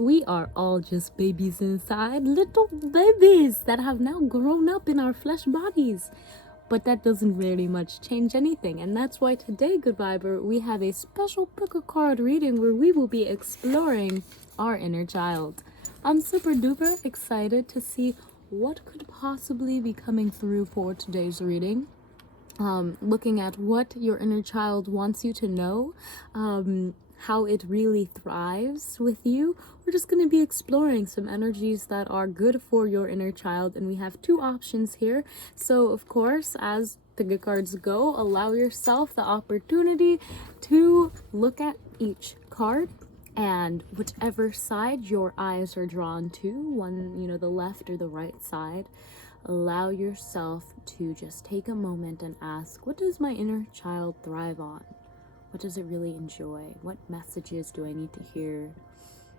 we are all just babies inside, little babies that have now grown up in our flesh bodies. But that doesn't very much change anything, and that's why today, Good Viber, we have a special pick a card reading where we will be exploring our inner child. I'm super duper excited to see what could possibly be coming through for today's reading. Looking at what your inner child wants you to know, how it really thrives with you. We're just going to be exploring some energies that are good for your inner child, and we have two options here. So of course, as the good cards go, allow yourself the opportunity to look at each card, and whichever side your eyes are drawn to, one, the left or the right side, allow yourself to just take a moment and ask, what does my inner child thrive on? What does it really enjoy? What messages do I need to hear?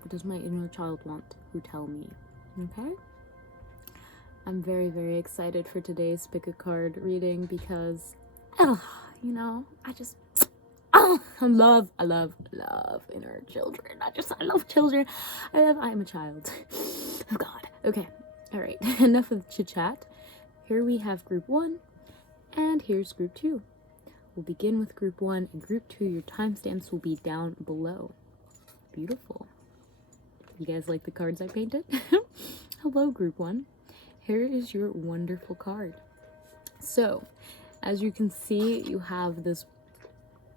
What does my inner child want to tell me? Okay? I'm very, very excited for today's pick a card reading because, I love inner children. I love children. I am a child. Oh God. Okay. All right. Enough of chit chat. Here we have group 1, and here's group 2. We'll begin with group 1 and group 2. Your timestamps will be down below. Beautiful. You guys like the cards I painted? Hello, group 1. Here is your wonderful card. So, as you can see, you have this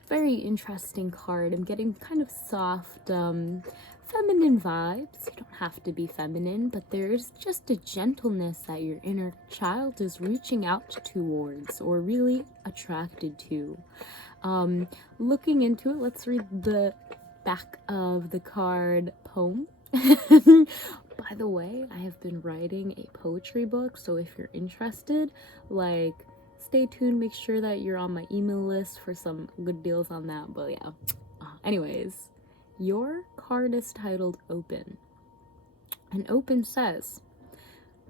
very interesting card. I'm getting kind of soft, feminine vibes. You don't have to be feminine, but there's just a gentleness that your inner child is reaching out towards or really attracted to. Looking into it, let's read the back of the card poem. By the way, I have been writing a poetry book, so if you're interested, stay tuned. Make sure that you're on my email list for some good deals on that. But yeah, anyways, your card is titled Open. And Open says,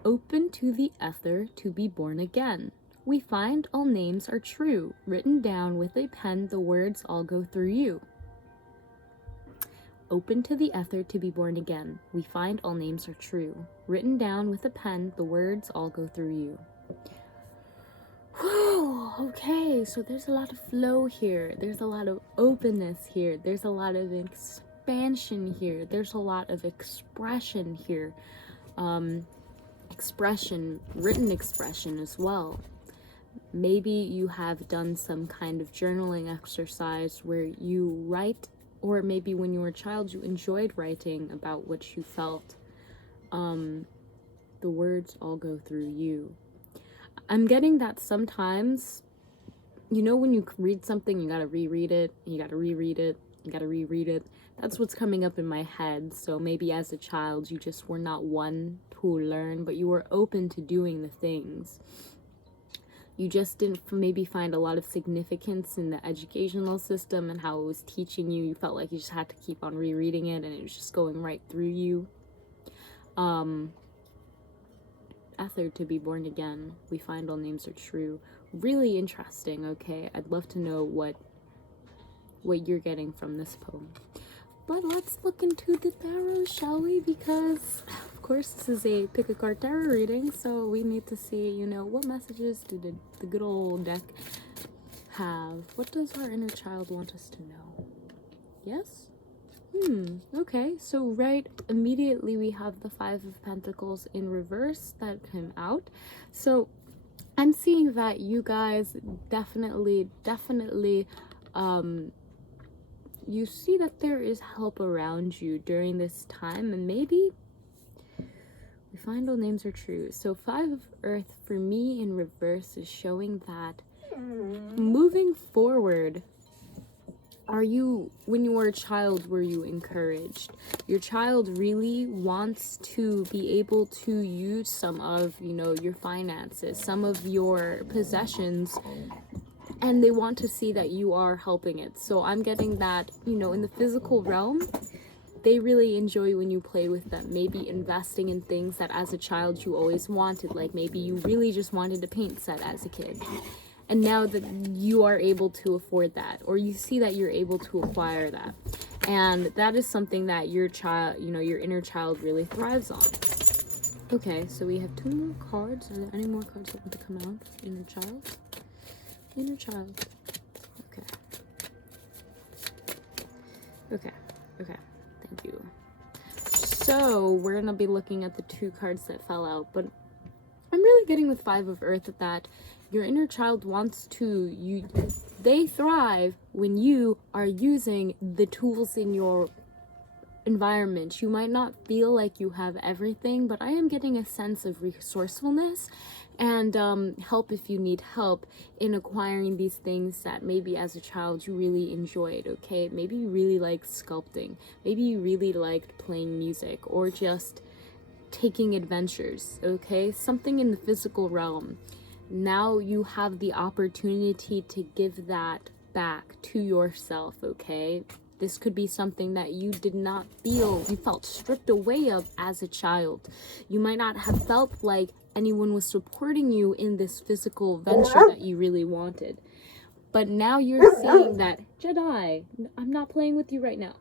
open to the ether to be born again. We find all names are true. Written down with a pen, the words all go through you. Open to the ether to be born again. We find all names are true. Written down with a pen, the words all go through you. Whew, okay, so there's a lot of flow here. There's a lot of openness here. There's a lot of expansion here. There's a lot of expression here. Expression, written expression as well. Maybe you have done some kind of journaling exercise where you write, or maybe when you were a child you enjoyed writing about what you felt. The words all go through you. I'm getting that sometimes, when you read something, you gotta reread it, you gotta reread it, you gotta reread it. That's what's coming up in my head. So maybe as a child, you just were not one to learn, but you were open to doing the things. You just didn't maybe find a lot of significance in the educational system and how it was teaching you. You felt like you just had to keep on rereading it and it was just going right through you. Ether to be born again. We find all names are true. Really interesting. Okay, I'd love to know what you're getting from this poem. But let's look into the tarot, shall we? Because of course this is a pick a card tarot reading, so we need to see, what messages do the good old deck have. What does our inner child want us to know? Yes? Okay, so right immediately we have the 5 of Pentacles in reverse that came out. So I'm seeing that you guys definitely, you see that there is help around you during this time, and maybe we find all names are true. So 5 of Earth for me in reverse is showing that moving forward, when you were a child, were you encouraged? Your child really wants to be able to use some of, your finances, some of your possessions, and they want to see that you are helping it. So I'm getting that, in the physical realm, they really enjoy when you play with them. Maybe investing in things that as a child you always wanted, like maybe you really just wanted a paint set as a kid. And now that you are able to afford that, or you see that you're able to acquire that. And that is something that your child, your inner child really thrives on. Okay, so we have 2 more cards. Are there any more cards that want to come out? Inner child. Inner child. Okay. Okay. Okay. Thank you. So we're going to be looking at the 2 cards that fell out, but I'm really getting with 5 of Earth that your inner child wants to, they thrive when you are using the tools in your environment. You might not feel like you have everything, but I am getting a sense of resourcefulness and help if you need help in acquiring these things that maybe as a child you really enjoyed. Okay, maybe you really liked sculpting, maybe you really liked playing music, or just taking adventures. Okay, something in the physical realm. Now you have the opportunity to give that back to yourself. Okay, this could be something that you did not feel, you felt stripped away of as a child. You might not have felt like anyone was supporting you in this physical venture that you really wanted. But now you're seeing that, Jedi, I'm not playing with you right now.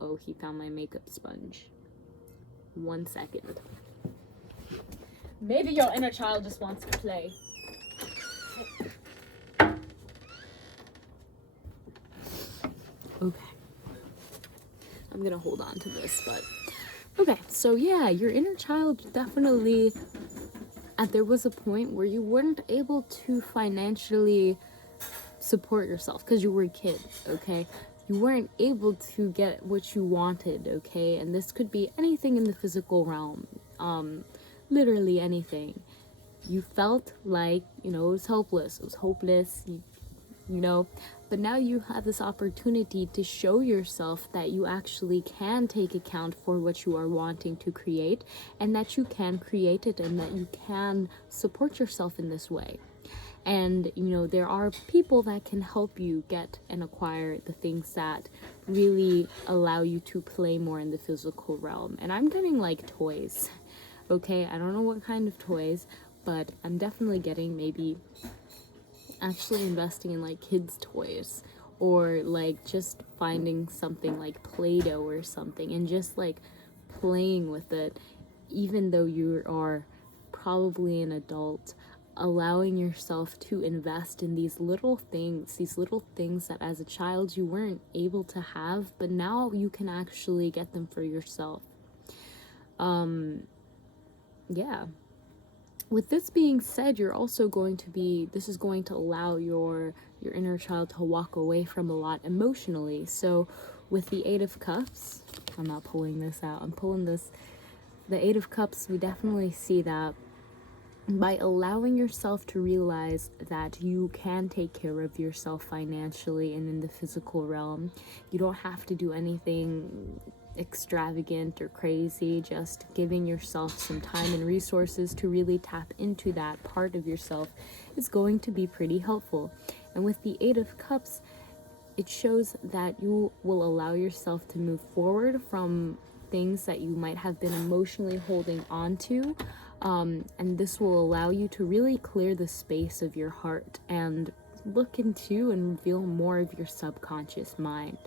Oh, he found my makeup sponge. 1 second. Maybe your inner child just wants to play. Okay. I'm gonna hold on to this, but okay, so yeah, your inner child definitely, there was a point where you weren't able to financially support yourself because you were a kid, okay? You weren't able to get what you wanted, okay? And this could be anything in the physical realm, literally anything. You felt like, it was hopeless, but now you have this opportunity to show yourself that you actually can take account for what you are wanting to create, and that you can create it, and that you can support yourself in this way. And there are people that can help you get and acquire the things that really allow you to play more in the physical realm. And I'm getting like toys, okay? I don't know what kind of toys, but I'm definitely getting maybe actually investing in like kids' toys, or like just finding something like Play-Doh or something and just like playing with it, even though you are probably an adult. Allowing yourself to invest in these little things that as a child you weren't able to have, but now you can actually get them for yourself. Yeah. With this being said, you're also going to be, this is going to allow your inner child to walk away from a lot emotionally. So with the 8 of Cups, I'm not pulling this out, I'm pulling this, the 8 of Cups, we definitely see that by allowing yourself to realize that you can take care of yourself financially and in the physical realm. You don't have to do anything extravagant or crazy. Just giving yourself some time and resources to really tap into that part of yourself is going to be pretty helpful. And with the 8 of Cups, it shows that you will allow yourself to move forward from things that you might have been emotionally holding on to. And this will allow you to really clear the space of your heart and look into and reveal more of your subconscious mind.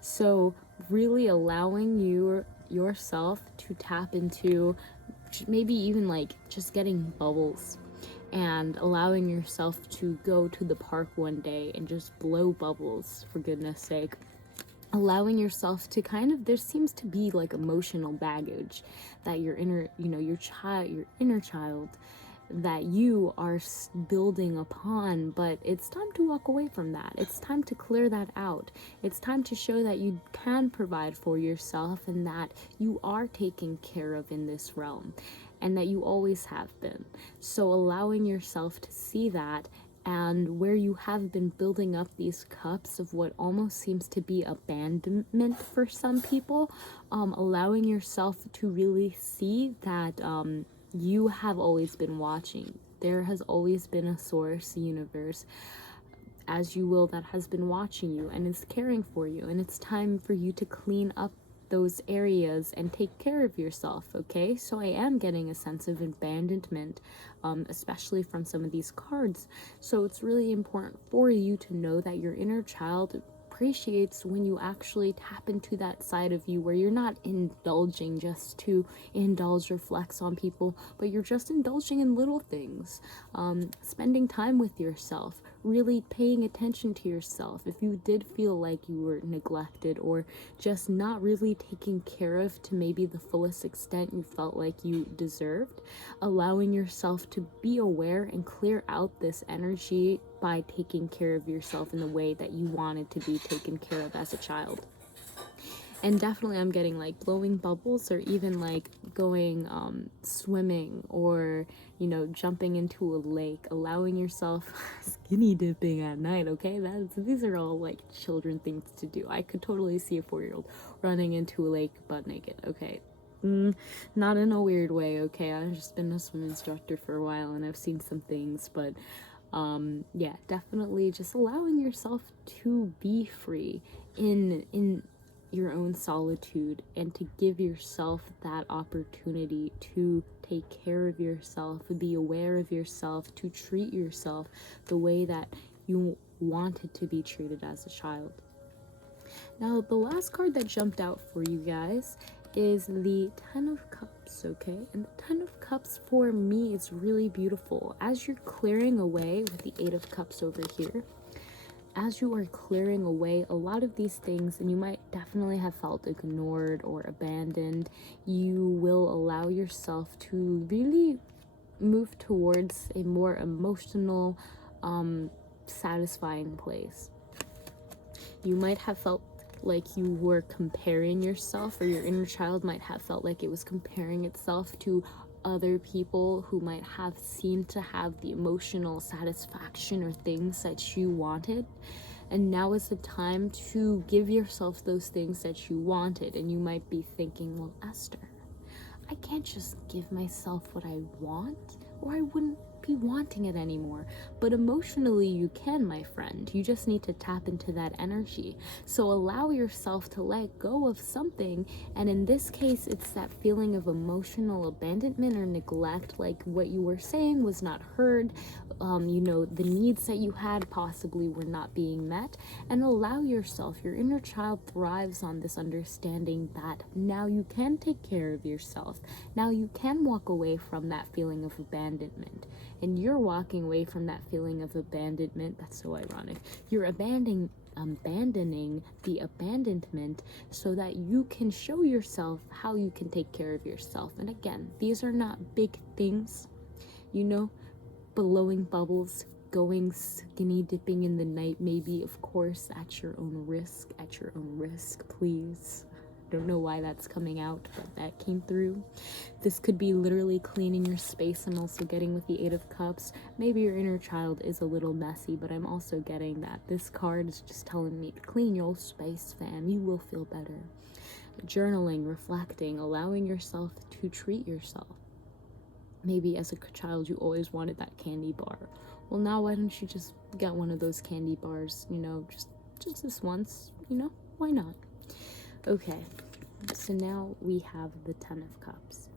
So really allowing yourself to tap into maybe even like just getting bubbles, and allowing yourself to go to the park one day and just blow bubbles, for goodness sake. Allowing yourself to kind of, there seems to be like emotional baggage that your inner, your inner child, that you are building upon, but it's time to walk away from that. It's time to clear that out. It's time to show that you can provide for yourself, and that you are taken care of in this realm, and that you always have been. So allowing yourself to see that, and where you have been building up these cups of what almost seems to be abandonment for some people, allowing yourself to really see that you have always been watching. There has always been a source, universe, as you will, that has been watching you and is caring for you. And it's time for you to clean up those areas and take care of yourself, okay? So I am getting a sense of abandonment, especially from some of these cards. So it's really important for you to know that your inner child appreciates when you actually tap into that side of you where you're not indulging just to indulge or flex on people, but you're just indulging in little things. Spending time with yourself, really paying attention to yourself. If you did feel like you were neglected or just not really taken care of to maybe the fullest extent you felt like you deserved, allowing yourself to be aware and clear out this energy by taking care of yourself in the way that you wanted to be taken care of as a child. And definitely I'm getting like blowing bubbles, or even like going swimming, or jumping into a lake, allowing yourself skinny dipping at night. Okay, these are all like children things to do. I could totally see a 4-year-old running into a lake butt naked. Okay, not in a weird way. Okay, I've just been a swim instructor for a while and I've seen some things, but yeah, definitely just allowing yourself to be free in your own solitude, and to give yourself that opportunity to take care of yourself, be aware of yourself, to treat yourself the way that you wanted to be treated as a child. Now, the last card that jumped out for you guys is the 10 of Cups, okay? And the 10 of Cups for me is really beautiful. As you're clearing away with the 8 of Cups over here, as you are clearing away a lot of these things, and you might definitely have felt ignored or abandoned, you will allow yourself to really move towards a more emotional, satisfying place. You might have felt like you were comparing yourself, or your inner child might have felt like it was comparing itself to other people who might have seemed to have the emotional satisfaction or things that you wanted. And now is the time to give yourself those things that you wanted. And you might be thinking, well, Esther, I can't just give myself what I want, or I wouldn't be wanting it anymore. But emotionally you can, my friend. You just need to tap into that energy. So allow yourself to let go of something, and in this case it's that feeling of emotional abandonment or neglect, like what you were saying was not heard. The needs that you had possibly were not being met. And allow yourself, your inner child thrives on this understanding that now you can take care of yourself. Now you can walk away from that feeling of abandonment. And you're walking away from that feeling of abandonment. That's so ironic. You're abandoning the abandonment so that you can show yourself how you can take care of yourself. And again, these are not big things, blowing bubbles, going skinny dipping in the night, maybe, of course, at your own risk, please. Don't know why that's coming out, but that came through. This could be literally cleaning your space. I'm also getting with the 8 of Cups. Maybe your inner child is a little messy, but I'm also getting that this card is just telling me to clean your space, fam. You will feel better. Journaling, reflecting, allowing yourself to treat yourself. Maybe as a child you always wanted that candy bar. Well, now why don't you just get one of those candy bars, just this once, why not? Okay, so now we have the 10 of Cups.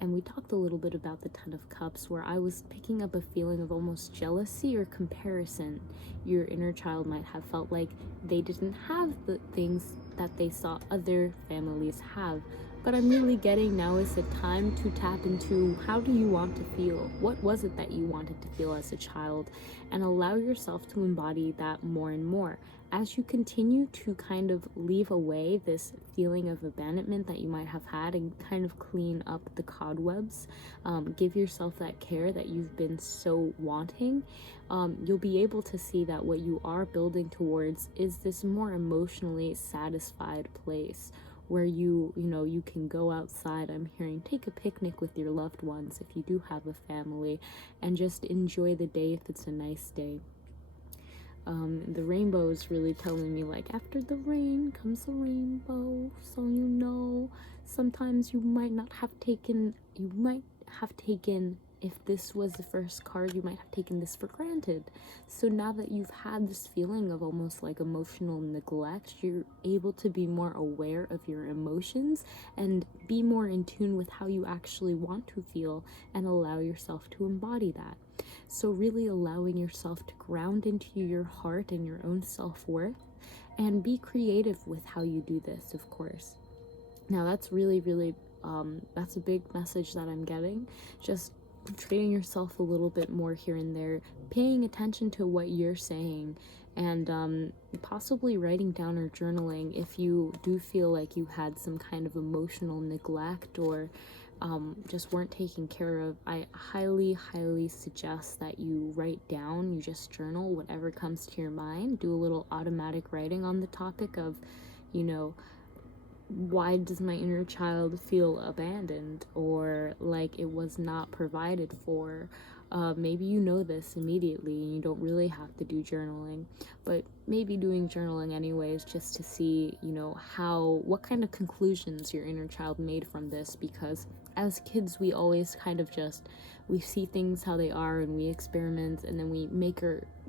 And we talked a little bit about the 10 of Cups, where I was picking up a feeling of almost jealousy or comparison. Your inner child might have felt like they didn't have the things that they saw other families have. But I'm really getting now is the time to tap into, how do you want to feel? What was it that you wanted to feel as a child? And allow yourself to embody that more and more. As you continue to kind of leave away this feeling of abandonment that you might have had, and kind of clean up the cobwebs, give yourself that care that you've been so wanting, you'll be able to see that what you are building towards is this more emotionally satisfied place, where you can go outside. I'm hearing, take a picnic with your loved ones if you do have a family, and just enjoy the day if it's a nice day. The rainbow is really telling me, like, after the rain comes a rainbow. So sometimes you might have taken if this was the first card, you might have taken this for granted. So now that you've had this feeling of almost like emotional neglect, you're able to be more aware of your emotions and be more in tune with how you actually want to feel and allow yourself to embody that. So really allowing yourself to ground into your heart and your own self-worth, and be creative with how you do this, of course. Now that's really, really, that's a big message that I'm getting. Just treating yourself a little bit more here and there, paying attention to what you're saying, and possibly writing down or journaling if you do feel like you had some kind of emotional neglect or just weren't taken care of. I highly, highly suggest that you write down, you just journal whatever comes to your mind, do a little automatic writing on the topic of, you know, why does my inner child feel abandoned or like it was not provided for? Maybe you know this immediately and you don't really have to do journaling, but maybe doing journaling anyways, just to see, you know, what kind of conclusions your inner child made from this, because as kids we always kind of we see things how they are and we experiment, and then we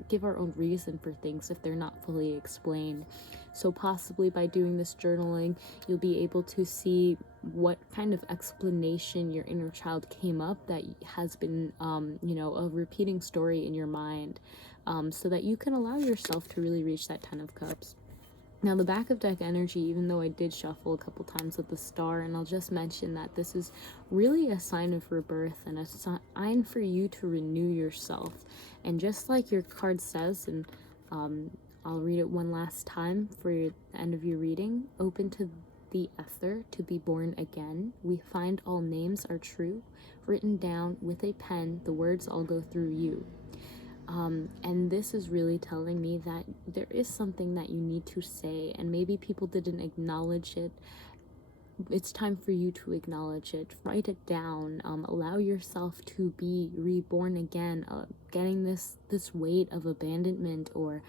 give our own reason for things if they're not fully explained. So possibly by doing this journaling, you'll be able to see what kind of explanation your inner child came up that has been, you know, a repeating story in your mind, so that you can allow yourself to really reach that 10 of Cups. Now, the back of deck energy, even though I did shuffle a couple times with the star, and I'll just mention that this is really a sign of rebirth and a sign for you to renew yourself. And just like your card says, and I'll read it one last time for the end of your reading. Open to the ether, to be born again. We find all names are true. Written down with a pen, the words all go through you. And this is really telling me that there is something that you need to say, and maybe people didn't acknowledge it. It's time for you to acknowledge it. Write it down. Allow yourself to be reborn again, getting this weight of abandonment or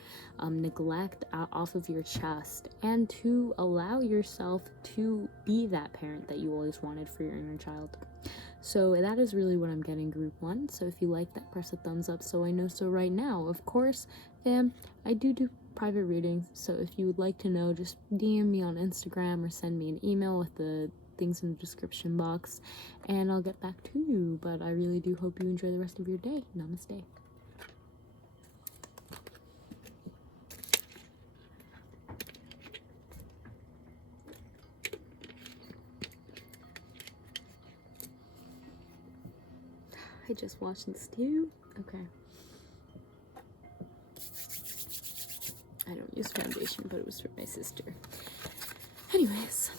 neglect off of your chest, and to allow yourself to be that parent that you always wanted for your inner child. So that is really what I'm getting, group 1. So if you like that, press a thumbs up so I know. So right now, of course, fam, I do private readings. So if you would like to know, just DM me on Instagram or send me an email with the things in the description box, and I'll get back to you. But I really do hope you enjoy the rest of your day. Namaste. I just watched this too. Okay. I don't use foundation, but it was for my sister. Anyways.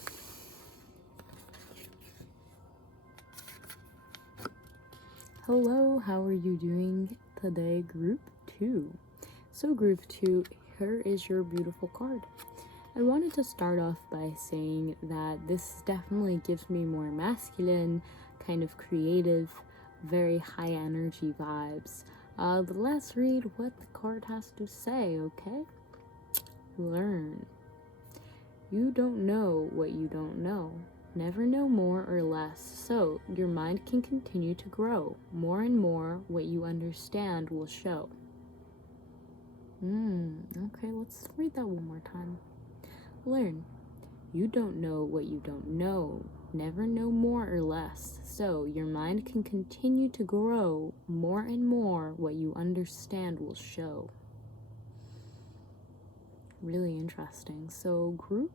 Hello, how are you doing today, group 2? So group 2, here is your beautiful card. I wanted to start off by saying that this definitely gives me more masculine, kind of creative, very high energy vibes. But let's read what the card has to say, okay? Learn. You don't know what you don't know. Never know more or less, so your mind can continue to grow. More and more, what you understand will show. Okay, let's read that one more time. Learn. You don't know what you don't know. Never know more or less, so your mind can continue to grow. More and more, what you understand will show. Really interesting. So group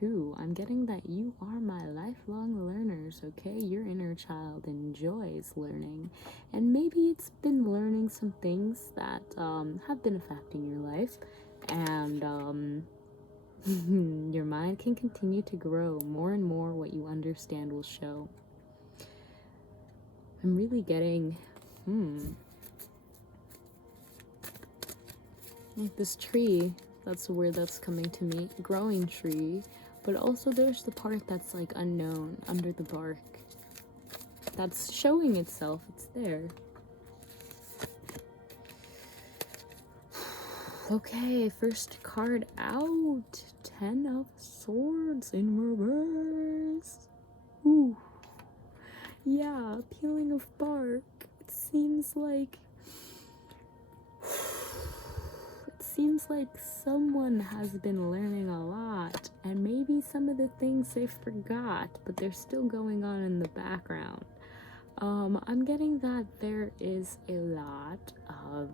2, I'm getting that you are my lifelong learners, okay? Your inner child enjoys learning, and maybe it's been learning some things that have been affecting your life, and your mind can continue to grow. More and more, what you understand will show. I'm really getting like this tree. That's the word that's coming to me. Growing tree. But also there's the part that's like unknown under the bark. That's showing itself. It's there. Okay, first card out. 10 of Swords in reverse. Ooh. Yeah, peeling of bark. seems like someone has been learning a lot, and maybe some of the things they forgot, but they're still going on in the background. I'm getting that there is a lot of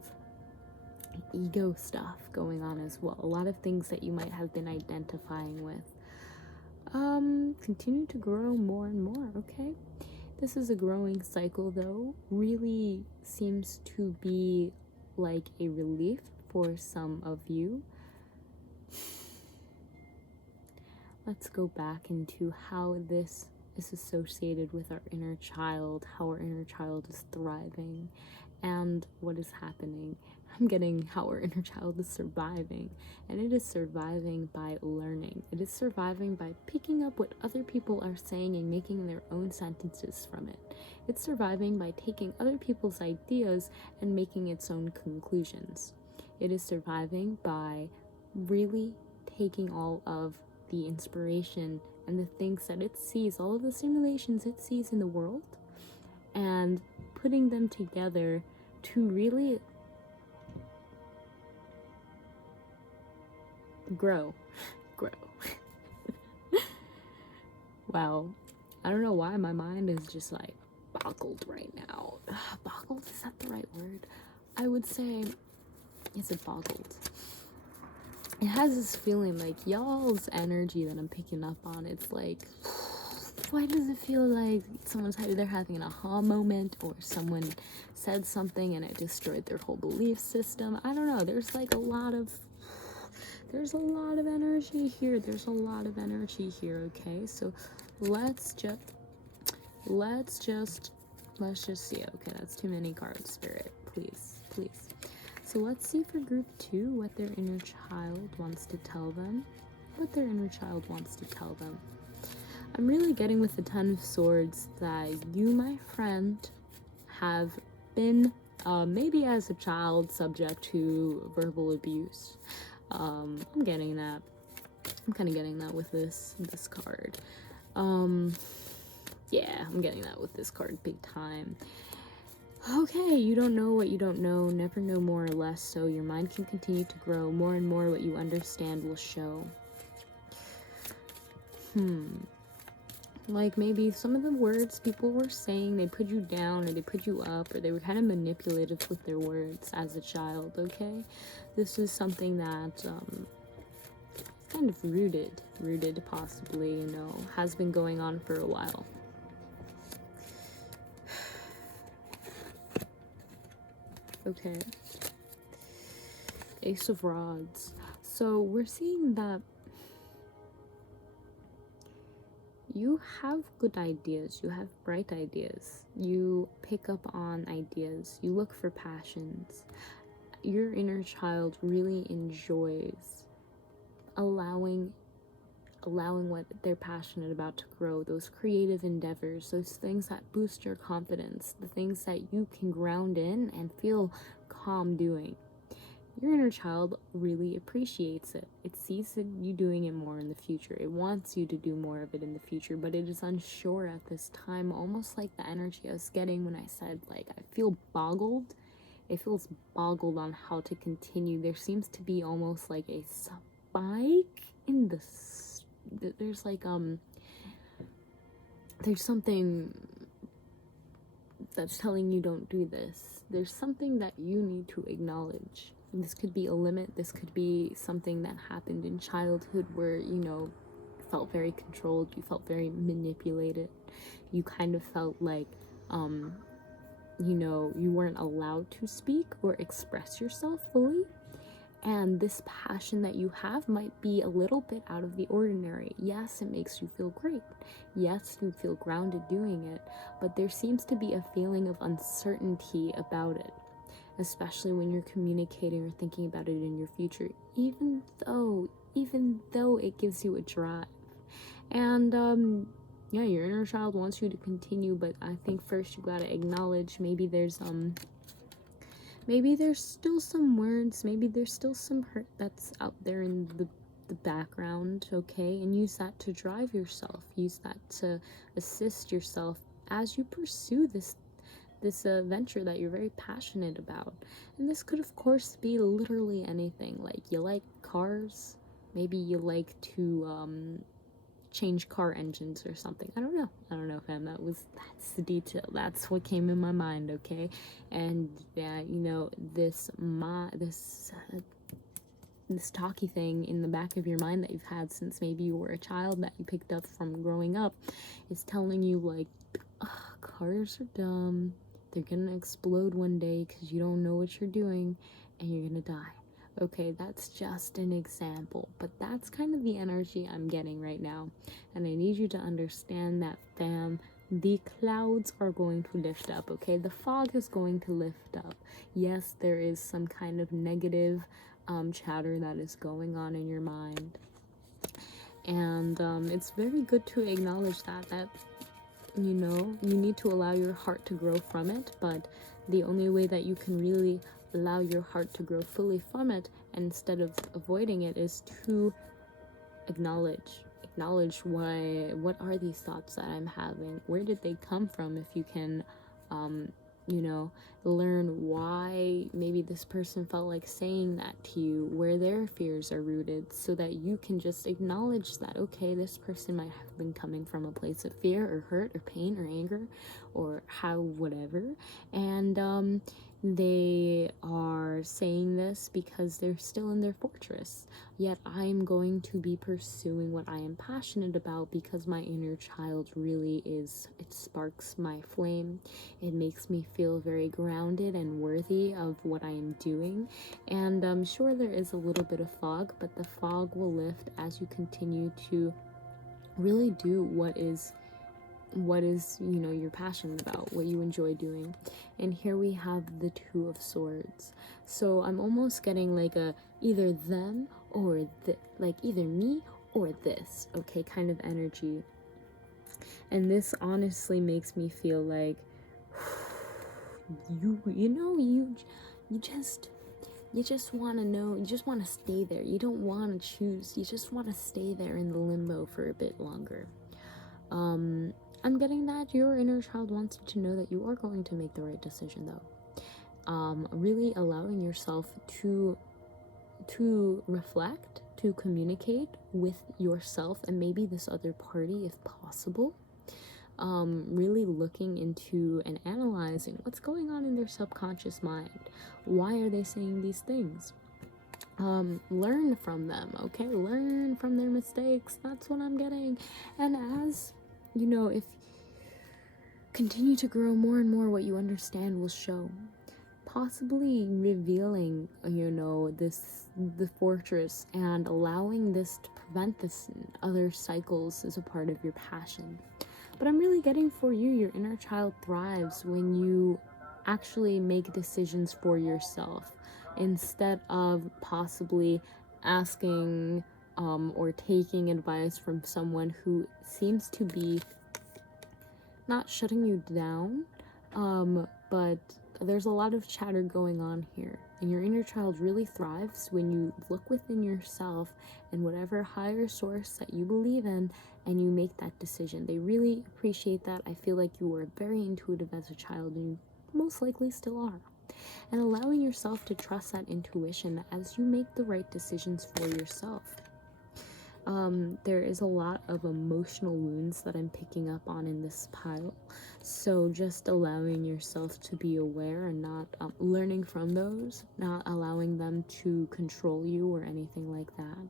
ego stuff going on as well. A lot of things that you might have been identifying with. Continue to grow more and more, okay? This is a growing cycle, though. Really seems to be like a relief for some of you. Let's go back into how this is associated with our inner child, how our inner child is thriving, and what is happening. I'm getting how our inner child is surviving, and it is surviving by learning. It is surviving by picking up what other people are saying and making their own sentences from it. It's surviving by taking other people's ideas and making its own conclusions. It is surviving by really taking all of the inspiration and the things that it sees, all of the simulations it sees in the world, and putting them together to really grow. Wow, I don't know why my mind is just like boggled right now. Boggled, is that the right word? I would say, is it boggled? It has this feeling like y'all's energy that I'm picking up on. It's like, why does it feel like someone's either having an aha moment or someone said something and it destroyed their whole belief system? I don't know. There's a lot of energy here. Okay, so let's just see. Okay, that's too many cards, Spirit. Please. So let's see for group 2 what their inner child wants to tell them. I'm really getting with the 10 of Swords that you, my friend, have been maybe as a child subject to verbal abuse. I'm getting that. I'm kind of getting that with this card. Yeah, I'm getting that with this card big time. Okay, you don't know what you don't know, never know more or less, so your mind can continue to grow. More and more what you understand will show. Like maybe some of the words people were saying, they put you down or they put you up, or they were kind of manipulative with their words as a child, okay? This is something that kind of rooted possibly, has been going on for a while. Okay. Ace of Rods. So we're seeing that you have good ideas, you have bright ideas, you pick up on ideas, you look for passions. Your inner child really enjoys allowing what they're passionate about to grow, those creative endeavors, those things that boost your confidence, the things that you can ground in and feel calm doing. Your inner child really appreciates it. It sees you doing it more in the future. It wants you to do more of it in the future, but it is unsure at this time, almost like the energy I was getting when I said, like, I feel boggled. It feels boggled on how to continue. There seems to be almost like a spike in the there's like there's something that's telling you don't do this. There's something that you need to acknowledge. This could be a limit. This could be something that happened in childhood where you felt very controlled, you felt very manipulated, you kind of felt like you weren't allowed to speak or express yourself fully. And this passion that you have might be a little bit out of the ordinary. Yes, it makes you feel great. Yes, you feel grounded doing it, but there seems to be a feeling of uncertainty about it, especially when you're communicating or thinking about it in your future, even though it gives you a drive. And yeah, your inner child wants you to continue, but I think first you gotta acknowledge maybe there's still some words, maybe there's still some hurt that's out there in the background, okay? And use that to drive yourself, use that to assist yourself as you pursue this venture that you're very passionate about. And this could of course be literally anything. Like, you like cars, maybe you like to change car engines or something. I don't know, fam. That's the detail. That's what came in my mind, okay? And yeah, you know, this talky thing in the back of your mind that you've had since maybe you were a child, that you picked up from growing up, is telling you like, cars are dumb, they're gonna explode one day because you don't know what you're doing, and you're gonna die. Okay, that's just an example, but that's kind of the energy I'm getting right now. And I need you to understand that, fam. The clouds are going to lift up, okay? The fog is going to lift up. Yes, there is some kind of negative chatter that is going on in your mind. And it's very good to acknowledge that you know, you need to allow your heart to grow from it, but the only way that you can really allow your heart to grow fully from it, and instead of avoiding it, is to acknowledge what are these thoughts that I'm having, where did they come from. If you can you know, learn why maybe this person felt like saying that to you, where their fears are rooted, so that you can just acknowledge that, okay, this person might have been coming from a place of fear or hurt or pain or anger or how whatever, and they are saying this because they're still in their fortress. Yet I'm going to be pursuing what I am passionate about, because my inner child really is, it sparks my flame. It makes me feel very grounded and worthy of what I am doing. And I'm sure there is a little bit of fog, but the fog will lift as you continue to really do what is you know, you're passionate about, what you enjoy doing. And here we have the Two of Swords. So I'm almost getting like a either them or like either me or this, okay, kind of energy. And this honestly makes me feel like you just want to know, you just want to stay there. You don't want to choose. You just want to stay there in the limbo for a bit longer. I'm getting that your inner child wants you to know that you are going to make the right decision, though. Really allowing yourself to reflect, to communicate with yourself and maybe this other party if possible. Really looking into and analyzing what's going on in their subconscious mind. Why are they saying these things? Learn from them, okay? Learn from their mistakes. That's what I'm getting. And as you know, if continue to grow more and more, what you understand will show. Possibly revealing, you know, the fortress, and allowing this to prevent this other cycles is a part of your passion. But I'm really getting for you, your inner child thrives when you actually make decisions for yourself, instead of possibly asking or taking advice from someone who seems to be not shutting you down, but there's a lot of chatter going on here. And your inner child really thrives when you look within yourself and whatever higher source that you believe in, and you make that decision. They really appreciate that. I feel like you were very intuitive as a child, and you most likely still are. And allowing yourself to trust that intuition as you make the right decisions for yourself. There is a lot of emotional wounds that I'm picking up on in this pile. So just allowing yourself to be aware and not learning from those, not allowing them to control you or anything like that.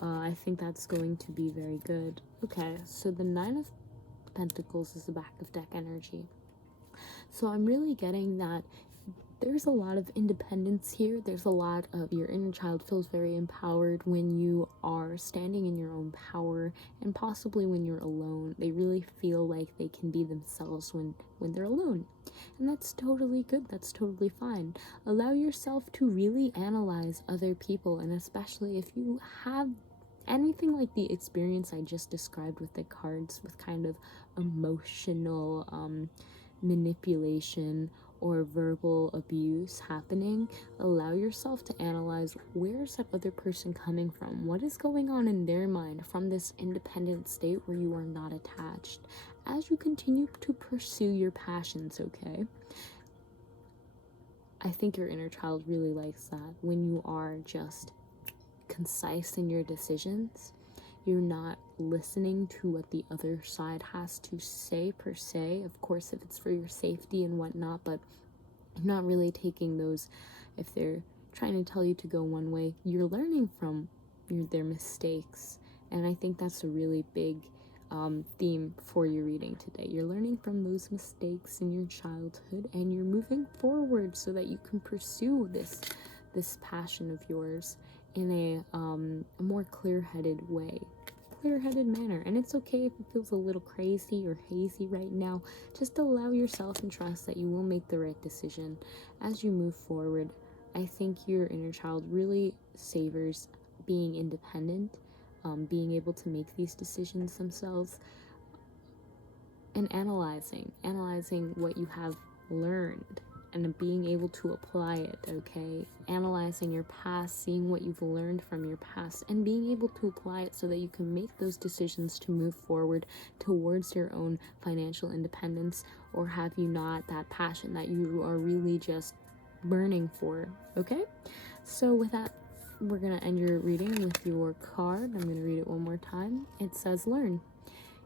I think that's going to be very good. Okay, so the Nine of Pentacles is the back of deck energy. So I'm really getting that there's a lot of independence here. There's a lot of your inner child feels very empowered when you are standing in your own power, and possibly when you're alone. They really feel like they can be themselves when they're alone. And that's totally good. That's totally fine. Allow yourself to really analyze other people, and especially if you have anything like the experience I just described with the cards, with kind of emotional manipulation or verbal abuse happening. Allow yourself to analyze, where's that other person coming from? What is going on in their mind from this independent state where you are not attached? as you continue to pursue your passions, okay? I think your inner child really likes that when you are just concise in your decisions. You're not listening to what the other side has to say per se, of course, if it's for your safety and whatnot, but you're not really taking those. If they're trying to tell you to go one way, you're learning from their mistakes. And I think that's a really big theme for your reading today. You're learning from those mistakes in your childhood, and you're moving forward so that you can pursue this passion of yours in a more clear-headed way, clear-headed manner. And it's okay if it feels a little crazy or hazy right now. Just allow yourself and trust that you will make the right decision as you move forward. I think your inner child really savors being independent, being able to make these decisions themselves, and analyzing what you have learned and being able to apply it, okay? Analyzing your past, seeing what you've learned from your past, and being able to apply it so that you can make those decisions to move forward towards your own financial independence, or have you not that passion that you are really just burning for, okay? So with that, we're gonna end your reading with your card. I'm gonna read it one more time. It says, learn.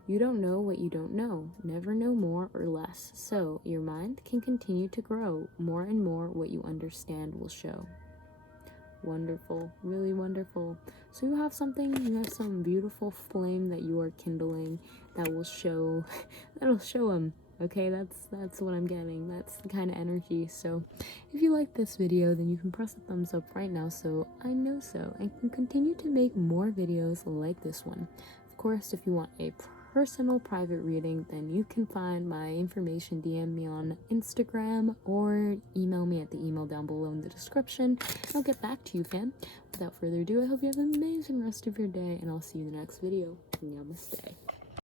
You don't know what you don't know. Never know more or less. So your mind can continue to grow. More and more what you understand will show. Wonderful, really wonderful. So you have some beautiful flame that you are kindling that will show, that'll show them. Okay, that's what I'm getting. That's the kind of energy. So if you like this video, then you can press a thumbs up right now so I know so, and can continue to make more videos like this one. Of course, if you want a personal private reading, then you can find my information, DM me on Instagram or email me at the email down below in the description. I'll get back to you, fam. Without further ado, I hope you have an amazing rest of your day, and I'll see you in the next video. Namaste.